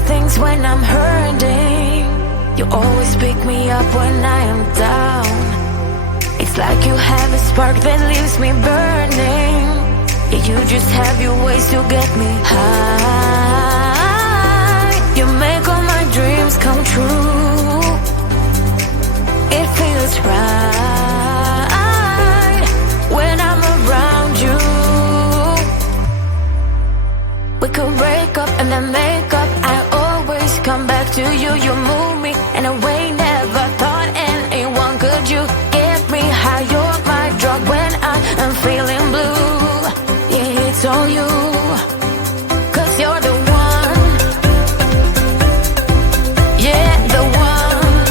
right things when I'm hurting. You always pick me up when I am down. It's like you have a spark that leaves me burning. Yeah, you just have your ways to get me high. You make all my dreams come true. It feels right when I'm around you. We could break up and then make up. I always come back to you. You move me in a way never thought anyone could. You get me high. You're my drug when I am feeling blue. Yeah, it's all you, 'cause you're the one. Yeah, the one.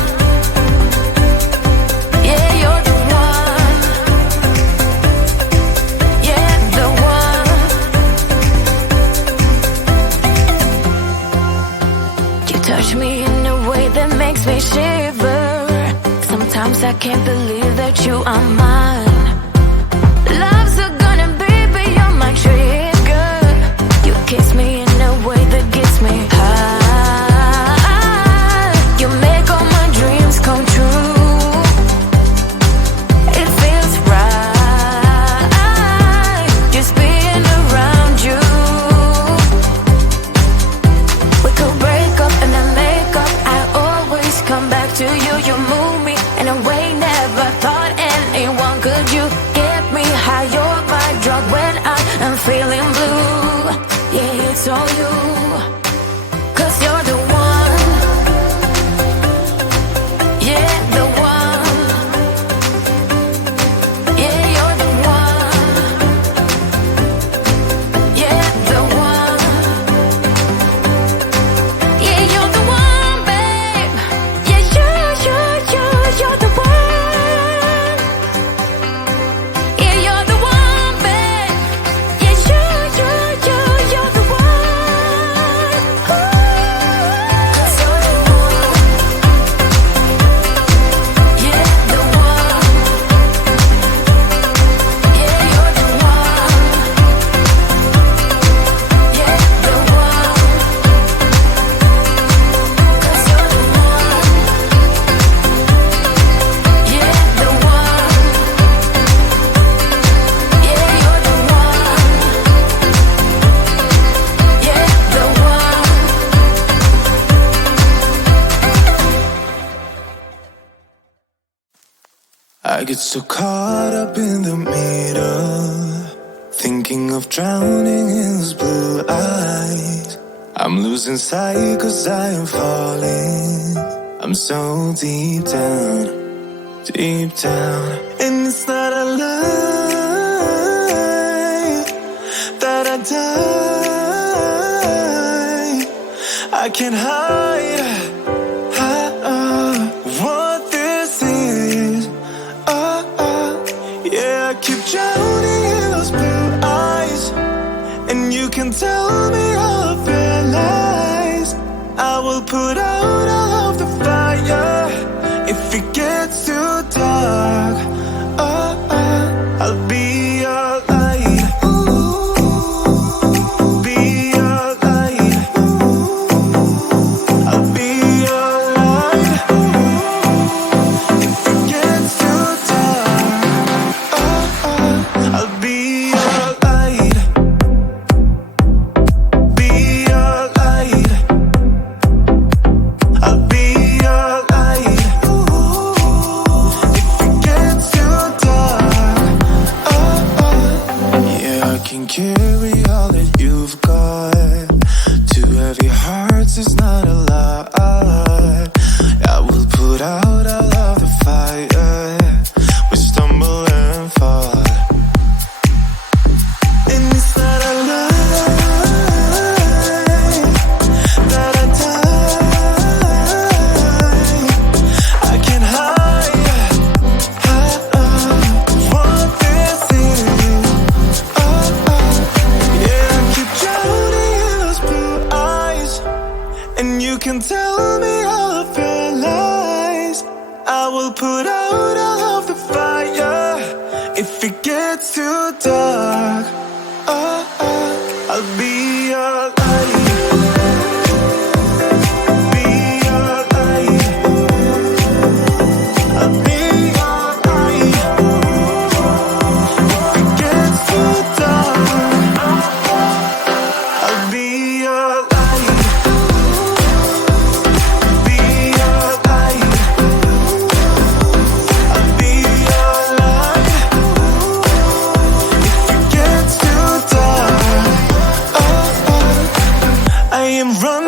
Yeah, you're the one. Yeah, the one. You touch me in a way that makes me shiver. Sometimes I can't believe that you are mine. Love's a gun and baby, you're my trigger. You kiss me in a way that gets me high. You make all my dreams come true. It feels right just being around you. We could break up and then make up. I always come back to you. You move me in a way never thought anyone could. You get me high. You're my drug when I am feeling blue. Yeah, it's all you, 'cause you're the one. Yeah, the one. Yeah, you're the one. Yeah, the one. Yeah, you're the one, babe. Yeah, you're the one. Yeah, you're the one, babe. Yeah, you're the one. Cause you're the one. Yeah, the one. Yeah, you're the one. Yeah, the one. Cause you're the one. Yeah, the one. Yeah, you're the one. Yeah, the one. I get so caught up in the middle, thinking of drowning in those blue eyes. I'm losing sight 'cause I am falling. I'm so deep down, and it's not a lie that I die. I can't hide what this is. Yeah, I keep drowning in those blue eyes, and you can tell me all of your lies. I will put out all of the fire if it gets too dark. I'll be your light. Be your light. I'll be your light. If it gets too dark, I'll be your light. Be your light. I'll be your light. If it gets too dark, yeah, I can carry all that you've got. Two heavy hearts is not a lot. I will put out all of the fire. We stumble and fall, and it's not a lie that I die. I can hide what this is. Yeah, I keep drowning in those blue eyes, and you can tell me all of your lies. I will put out all of the fire if it gets too dark. I'll be your light.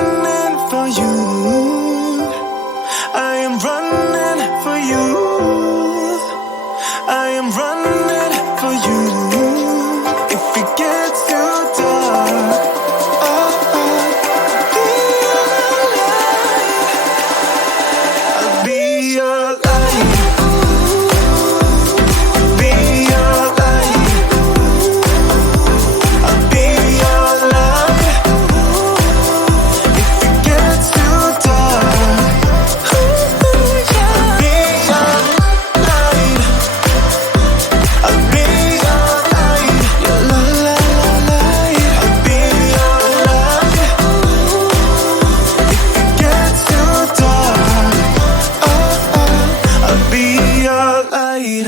running for you. I am running for you. I am running for you. If it gets too dark, I'll be your light. Be your light. I'll be your light. If it gets too dark, I'll be your light. I'll be your light. Your light. I'll be your light. If it gets too dark, I'll be your light.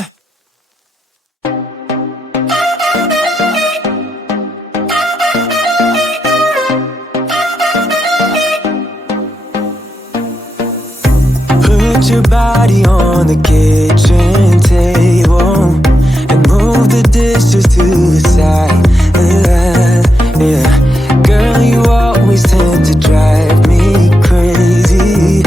Put your body on the kitchen table and move the dishes to the side. Yeah. Girl, you always tend to drive me crazy,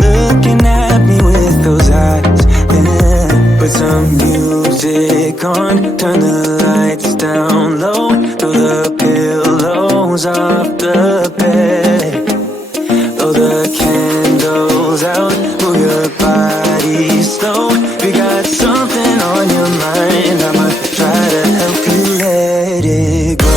looking at me with those eyes. Yeah. Put some music on, turn the lights down low, throw the pillows off the bed. Blow the candles out, move your body slow. We got something on your mind, I'ma try to help you let it go.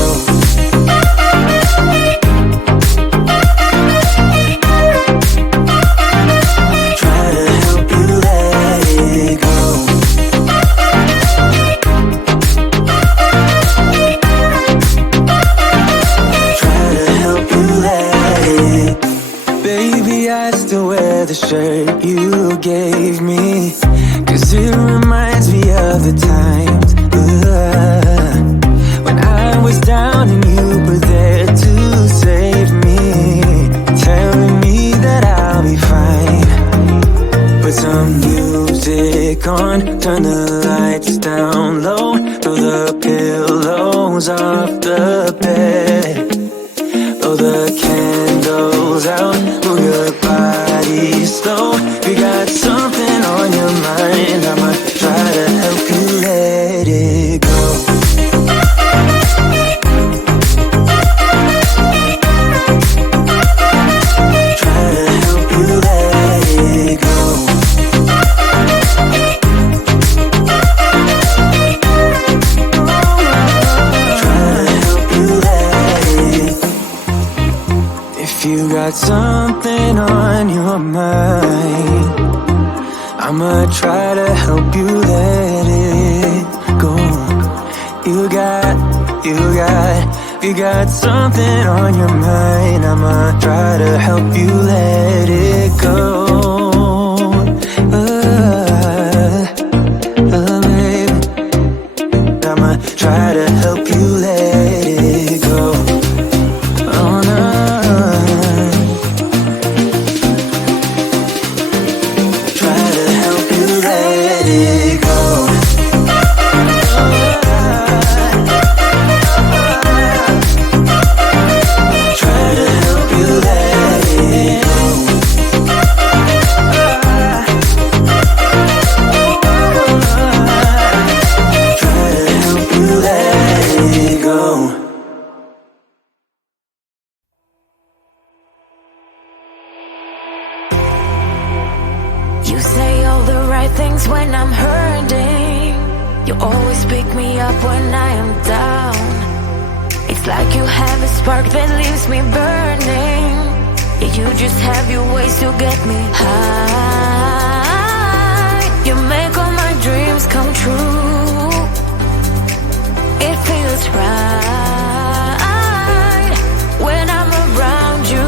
Try to help you let it go. Try to help you let it. Baby, I still wear the shirt you gave me, 'cause it reminds me of the times when I was down and you were there to save me, telling me that I'll be fine. Put some music on, turn the lights down low, throw the pillows off the bed. Blow the candles out, move your body slow. We got something on your mind, I'ma try to help you let it go. Try to help you let it go. Try to help you let it. If you got something on your mind, I'ma try to help you let it go. You got something on your mind, I'ma try to help you let it go. Baby, I'ma try to help you let it go. Oh no. Try to help you let it go. Try to help you let it go. Try to help you let it go. You say all the right things when I'm hurting. You always pick me up when I am down. It's like you have a spark that leaves me burning. Yeah, you just have your ways to get me high. You make all my dreams come true. It feels right when I'm around you.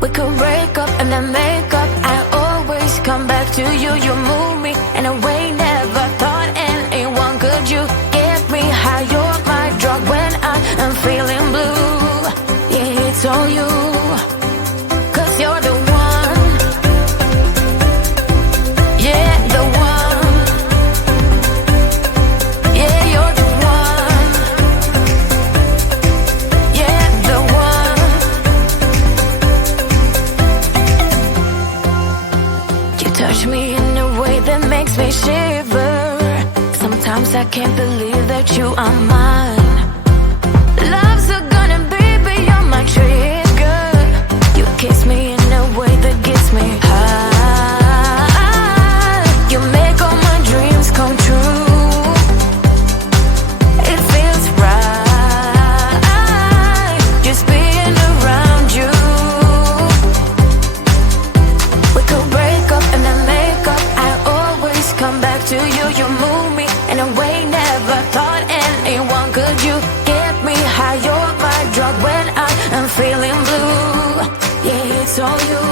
We could break up and then make up. I always come back to you. You move me in a way never thought anyone could. You get me high. You're my drug when I am feeling blue. Yeah, it's all you, 'cause you're the one. Yeah, the one. Yeah, you're the one. Yeah, the I can't believe that you are mine. Love's a gun and baby, you're my trigger. You kiss me in a way that gets me high. You make all my dreams come true. It feels right just being around you. We could break up and then make up. I always come back to you. You move me in a way never thought anyone could. You get me high, you're my drug when I am feeling blue. Yeah, it's all you,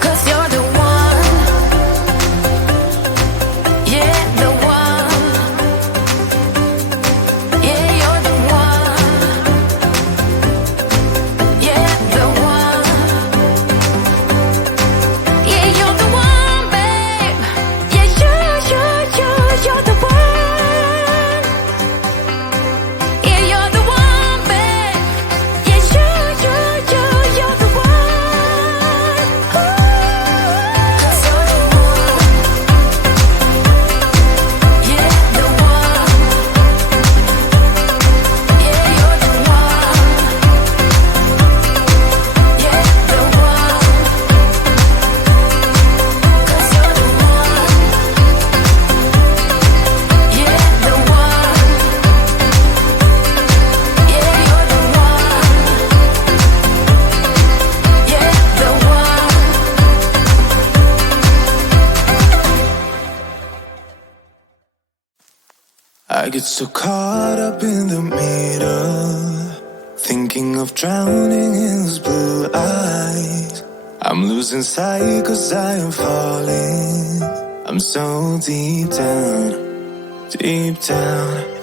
'cause you're the one. Yeah, the one. Yeah, you're the one. Yeah, the one. Yeah, you're the one, babe. Yeah, you're the one. Yeah, you're the one, babe. Yeah, you're the one. Ooh. 'Cause you're the one. Yeah, the one. Yeah, you're the one. Yeah, the one. 'Cause you're the one. Yeah, the one. Yeah, you're the one. Yeah, the one. I get so caught up in the middle, thinking of drowning in those blue eyes. I'm losing sight 'cause I am falling. I'm so deep down,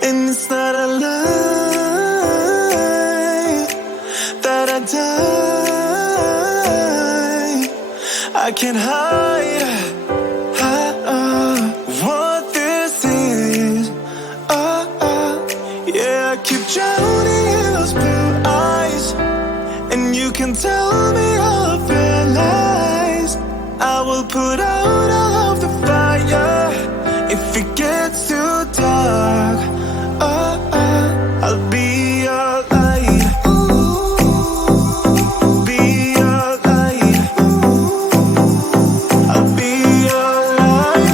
and it's not a lie that I die. I can't hide what this is. Yeah, I keep drowning in those blue eyes, and you can tell me all of your lies. I will put out all of the fire if it gets too dark. I'll be your light. Be your light. I'll be your light.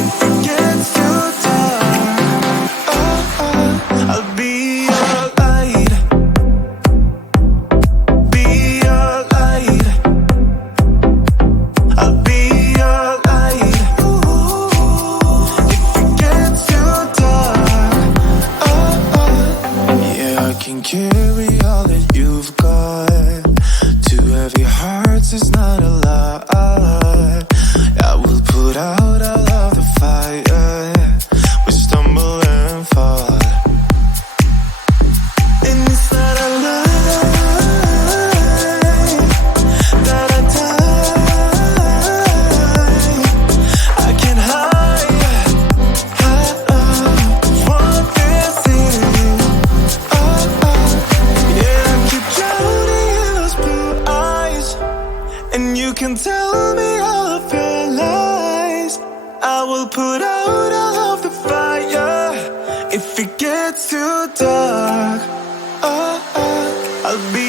If it gets too dark, I'll be your light. Be your light. I'll be your light. If it gets too dark, yeah, I can carry all that you've got. Two heavy hearts is not a lot. I will put out all of the fire. We stumble and fall, and it's not a lie that I die. I can't hide what this is. Yeah, I keep drowning in those blue eyes, and you can tell me all of your lies. I will put out all of the fire if it gets too dark. I'll be